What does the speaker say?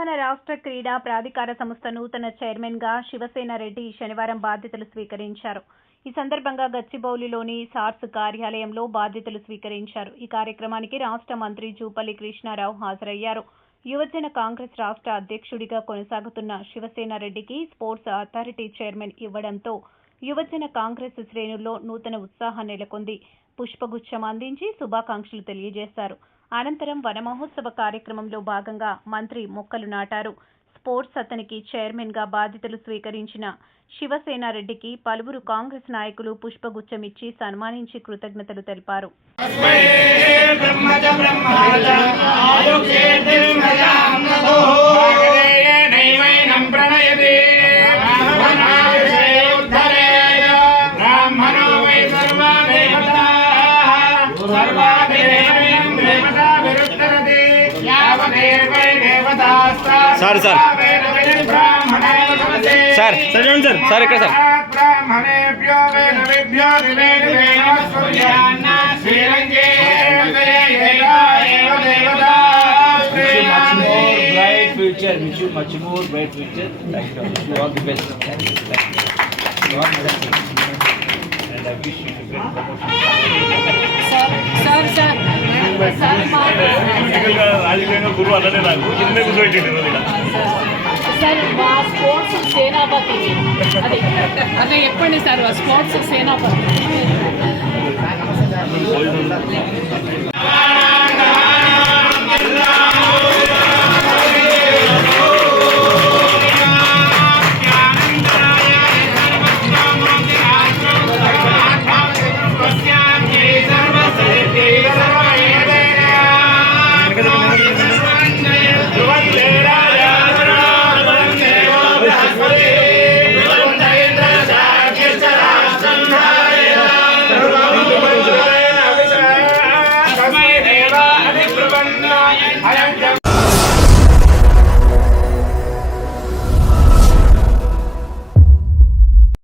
తెలంగాణ రాష్ట్ర క్రీడా ప్రాధికార సంస్థ నూతన చైర్మన్గా శివసేన రెడ్డి శనివారం బాధ్యతలు స్వీకరించారు. ఈ సందర్భంగా గచ్చిబౌలిలోని సార్స్ కార్యాలయంలో బాధ్యతలు స్వీకరించారు. ఈ కార్యక్రమానికి రాష్ట్ర మంత్రి జూపల్లి కృష్ణారావు హాజరయ్యారు. యువజన కాంగ్రెస్ రాష్ట్ర అధ్యక్షుడిగా కొనసాగుతున్న శివసేన రెడ్డికి స్పోర్ట్స్ అథారిటీ చైర్మన్ ఇవ్వడంతో యువజన కాంగ్రెస్ శ్రేణుల్లో నూతన ఉత్సాహం నెలకొంది. పుష్పగుచ్చం అందించి శుభాకాంక్షలు తెలియజేశారు. అనంతరం వన మహోత్సవ కార్యక్రమంలో భాగంగా మంత్రి మొక్కలు నాటారు. స్పోర్ట్స్ అతనికి చైర్మన్గా బాధ్యతలు స్వీకరించిన శివసేన రెడ్డికి పలువురు కాంగ్రెస్ నాయకులు పుష్పగుచ్చమిచ్చి సన్మానించి కృతజ్ఞతలు తెలిపారు. Sir sir sir sir sir ఇక్కడ sir future, wish you much more bright future. Wish you all the best. And I wish you to get promotion. Sir. రాజకీయంగా గురువు అలానే నాకు కిందే కూర్చోబెట్టిండు సార్ మా స్పోర్ట్స్ సేనాపతి అదే చెప్పండి సార్ స్పోర్ట్స్ సేనాపతి